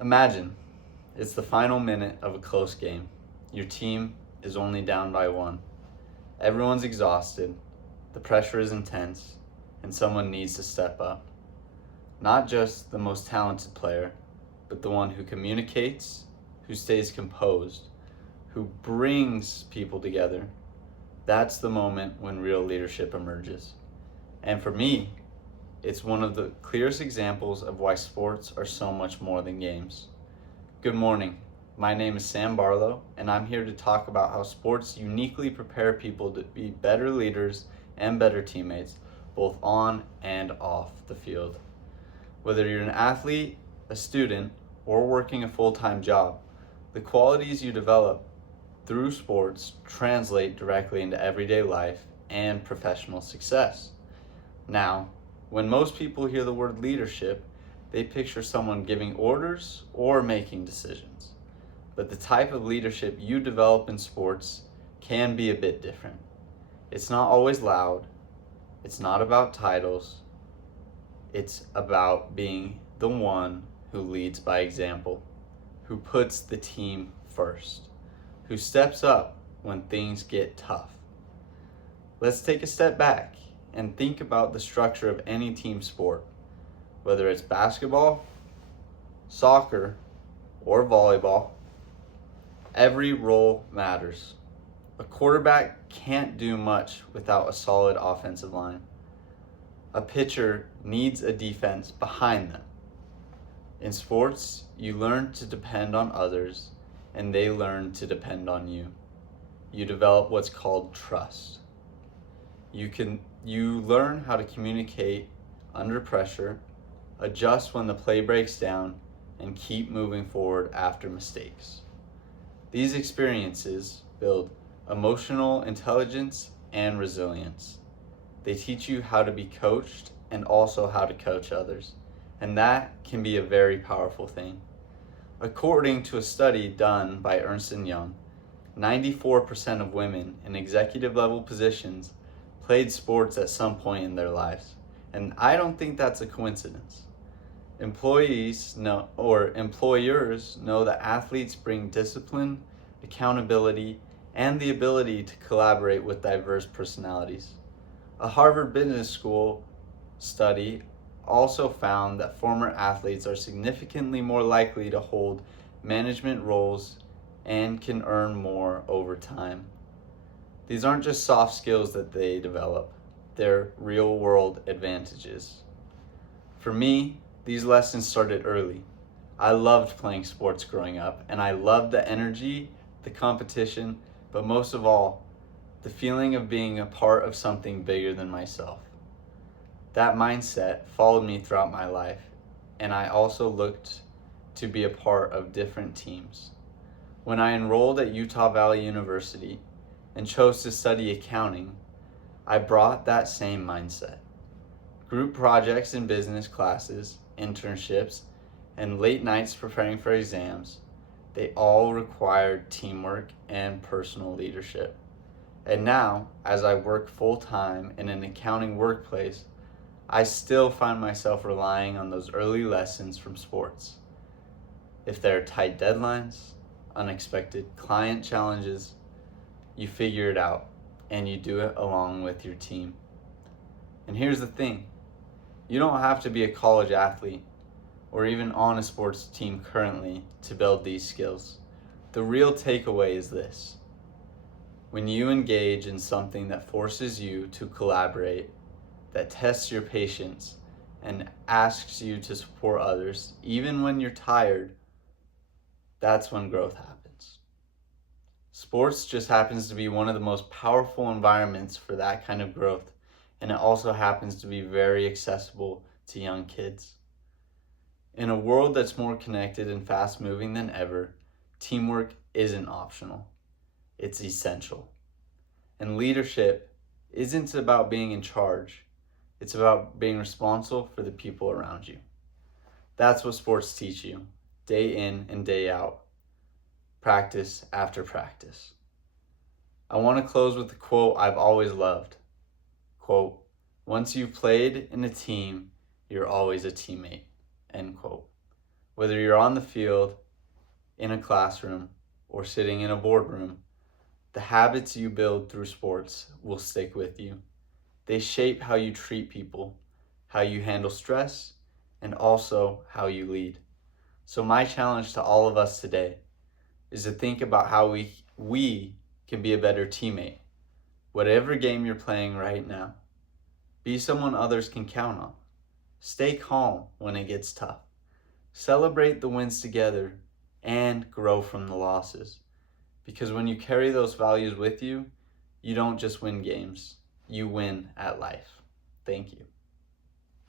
Imagine it's the final minute of a close game. Your team is only down by one. Everyone's exhausted, the pressure is intense, and someone needs to step up. Not just the most talented player, but the one who communicates, who stays composed, who brings people together. That's the moment when real leadership emerges. And for me, it's one of the clearest examples of why sports are so much more than games. Good morning. My name is Sam Barlow, and I'm here to talk about how sports uniquely prepare people to be better leaders and better teammates, both on and off the field. Whether you're an athlete, a student, or working a full-time job, the qualities you develop through sports translate directly into everyday life and professional success. Now, when most people hear the word leadership, they picture someone giving orders or making decisions. But the type of leadership you develop in sports can be a bit different. It's not always loud. It's not about titles. It's about being the one who leads by example, who puts the team first, who steps up when things get tough. Let's take a step back and think about the structure of any team sport, whether it's basketball, soccer, or volleyball. Every role matters. A quarterback can't do much without a solid offensive line. A pitcher needs a defense behind them. In sports, you learn to depend on others, and they learn to depend on you. You develop what's called trust. You learn how to communicate under pressure, adjust when the play breaks down, and keep moving forward after mistakes. These experiences build emotional intelligence and resilience. They teach you how to be coached and also how to coach others, and that can be a very powerful thing. According to a study done by Ernst & Young, 94% of women in executive level positions played sports at some point in their lives, and I don't think that's a coincidence. Employers know that athletes bring discipline, accountability, and the ability to collaborate with diverse personalities. A Harvard Business School study also found that former athletes are significantly more likely to hold management roles and can earn more over time. These aren't just soft skills that they develop, they're real-world advantages. For me, these lessons started early. I loved playing sports growing up, and I loved the energy, the competition, but most of all, the feeling of being a part of something bigger than myself. That mindset followed me throughout my life, and I also looked to be a part of different teams. When I enrolled at Utah Valley University and chose to study accounting, I brought that same mindset. Group projects in business classes, internships, and late nights preparing for exams, they all required teamwork and personal leadership. And now, as I work full-time in an accounting workplace, I still find myself relying on those early lessons from sports. If there are tight deadlines, unexpected client challenges, you figure it out and you do it along with your team. And here's the thing, you don't have to be a college athlete or even on a sports team currently to build these skills. The real takeaway is this: when you engage in something that forces you to collaborate, that tests your patience, and asks you to support others, even when you're tired, that's when growth happens. Sports just happens to be one of the most powerful environments for that kind of growth, and it also happens to be very accessible to young kids. In a world that's more connected and fast-moving than ever, teamwork isn't optional. It's essential. And leadership isn't about being in charge. It's about being responsible for the people around you. That's what sports teach you, day in and day out, practice after practice. I want to close with a quote I've always loved. Quote, "Once you've played in a team, you're always a teammate." End quote. Whether you're on the field, in a classroom, or sitting in a boardroom, the habits you build through sports will stick with you. They shape how you treat people, how you handle stress, and also how you lead. So my challenge to all of us today is to think about how we can be a better teammate. Whatever game you're playing right now, be someone others can count on. Stay calm when it gets tough. Celebrate the wins together and grow from the losses. Because when you carry those values with you, you don't just win games, you win at life. Thank you.